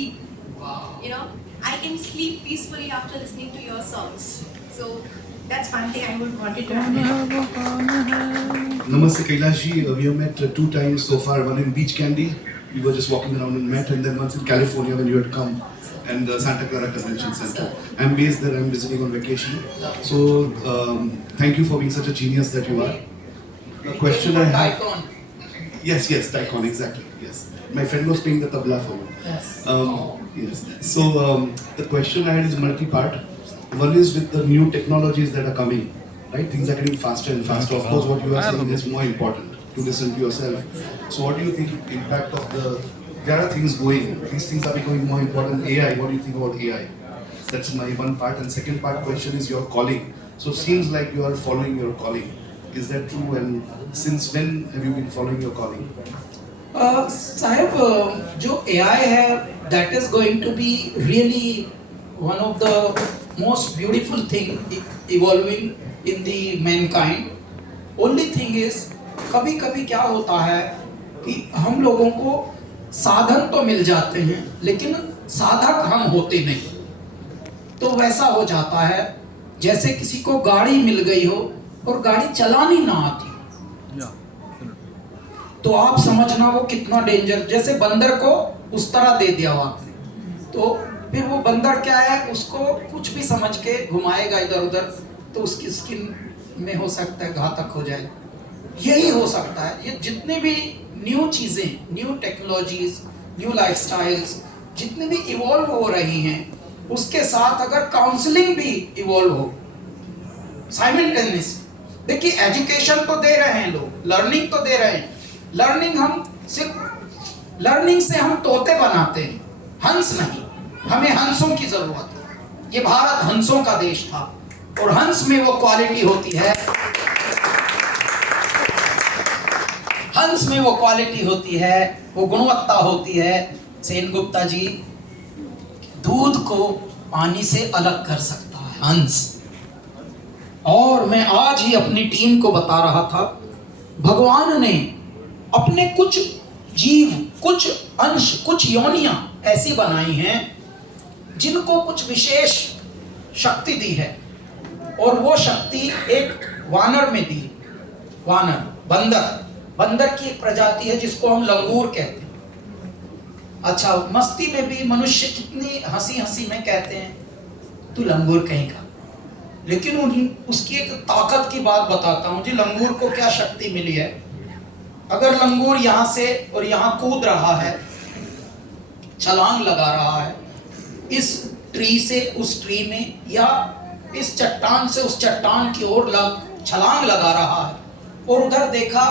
sleep. You know, I can sleep peacefully after listening to your songs. So that's one thing I would wanted to add. Namaste Kailash-ji, we have met 2 times so far, one in Beach Candy, we were just walking around and met, and then once in California when you had come, and the Santa Clara Convention Center. I'm based there, I'm visiting on vacation. So, thank you for being such a genius that you are. A question I have... Tycoon. Yes, Tycoon, exactly, yes. My friend was playing the tabla for you. Yes. Yes. So, the question I had is multi-part. One is with the new technologies that are coming, right? Things are getting faster and faster. Of course, what you are saying is more important to listen to yourself. So what do you think impact of the... There are things going, these things are becoming more important. AI, what do you think about AI? That's my one part. And second part question is your calling. So seems like you are following your calling. Is that true? And since when have you been following your calling? साहब जो AI है, that is going to be really one of the most beautiful thing evolving in the mankind. Only thing is कभी-कभी क्या होता है कि हम लोगों को साधन तो मिल जाते हैं लेकिन साधक हम होते नहीं. तो वैसा हो जाता है जैसे किसी को गाड़ी मिल गई हो और गाड़ी चलानी ना आती, तो आप समझना वो कितना डेंजर. जैसे बंदर को उस तरह दे दिया हो आपने, तो फिर वो बंदर क्या है, उसको कुछ भी समझ के घुमाएगा इधर उधर, तो उसकी स्किन में हो सकता है घातक हो जाए. यही हो सकता है. ये जितने भी न्यू चीज़ें, न्यू टेक्नोलॉजीज, न्यू लाइफस्टाइल्स जितने भी इवॉल्व हो रही हैं, उसके साथ अगर काउंसलिंग भी इवॉल्व हो साइमल्टेनियस. देखिए एजुकेशन तो दे रहे हैं लोग, लर्निंग तो दे रहे हैं. लर्निंग हम सिर्फ लर्निंग से हम तोते बनाते हैं, हंस नहीं. हमें हंसों की जरूरत है. ये भारत हंसों का देश था और हंस में वो क्वालिटी होती है, हंस में वो क्वालिटी होती है, वो गुणवत्ता होती है. सेन गुप्ता जी, दूध को पानी से अलग कर सकता है हंस. और मैं आज ही अपनी टीम को बता रहा था, भगवान ने अपने कुछ जीव, कुछ अंश, कुछ योनियां ऐसी बनाई हैं जिनको कुछ विशेष शक्ति दी है, और वो शक्ति एक वानर में दी. वानर, बंदर की एक प्रजाति है जिसको हम लंगूर कहते हैं. अच्छा, मस्ती में भी मनुष्य कितनी हंसी में कहते हैं तू लंगूर कहेगा, लेकिन उसकी एक ताकत की बात बताता हूँ जी. लंगूर को क्या शक्ति मिली है? अगर लंगूर यहाँ से और यहाँ कूद रहा है, छलांग लगा रहा है, इस ट्री से उस ट्री में, या इस चट्टान से उस चट्टान की ओर छलांग लगा रहा है, और उधर देखा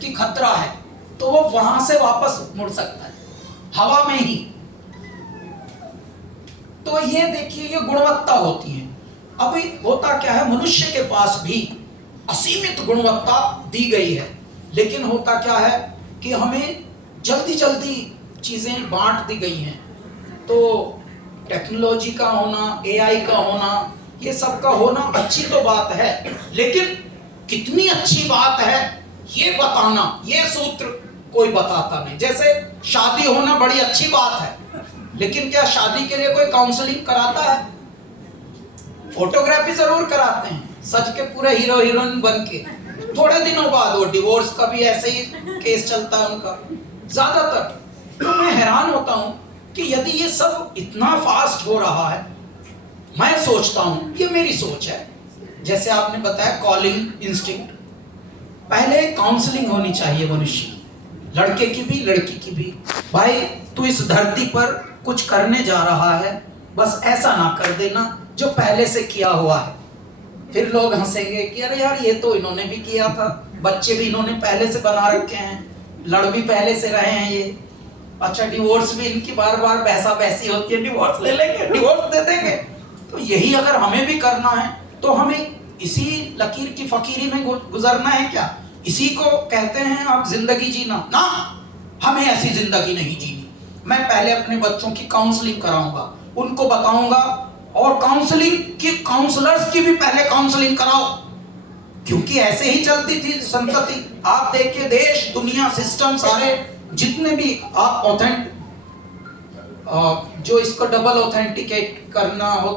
कि खतरा है, तो वो वहां से वापस मुड़ सकता है हवा में ही. तो ये देखिए, ये गुणवत्ता होती है. अभी होता क्या है, मनुष्य के पास भी असीमित गुणवत्ता दी गई है, लेकिन होता क्या है कि हमें जल्दी चीजें बांट दी गई हैं. तो टेक्नोलॉजी का होना, एआई का होना, ये सब का होना अच्छी तो बात है, लेकिन कितनी अच्छी बात है ये बताना, ये सूत्र कोई बताता नहीं. जैसे शादी होना बड़ी अच्छी बात है, लेकिन क्या शादी के लिए कोई काउंसलिंग कराता है? फोटोग्राफी जरूर कराते हैं, सज के पूरे हीरो हीरोइन बन के. थोड़े दिनों बाद वो डिवोर्स का भी ऐसे ही केस चलता है उनका ज्यादातर. तो मैं हैरान होता हूं कि यदि ये सब इतना फास्ट हो रहा है, मैं सोचता हूं, ये मेरी सोच है, जैसे आपने बताया कॉलिंग इंस्टिंक्ट, पहले काउंसलिंग होनी चाहिए मनुष्य की, लड़के की भी लड़की की भी. भाई तू इस धरती पर कुछ करने जा रहा है, बस ऐसा ना कर देना जो पहले से किया हुआ है. फिर लोग हंसेंगे कि अरे यार ये तो इन्होंने भी किया था, बच्चे भी इन्होंने पहले से बना रखे हैं, लड़ भी पहले से रहे हैं ये. अच्छा, डिवोर्स भी इनकी बार बहसा बहसी होती है, डिवोर्स ले लेंगे, डिवोर्स दे देंगे. तो यही अगर हमें भी करना है तो हमें इसी लकीर की फकीरी में गुजरना है क्या? इसी को कहते हैं आप जिंदगी जीना ना. हमें ऐसी जिंदगी नहीं जीनी. मैं पहले अपने बच्चों की काउंसलिंग कराऊंगा, उनको बताऊंगा, और काउंसलिंग की काउंसलर्स की भी पहले काउंसलिंग कराओ, क्योंकि ऐसे ही चलती थी संतति. आप देखिए, देश दुनिया सिस्टम सारे जितने भी आप जो इसको डबल ऑथेंटिकेट करना हो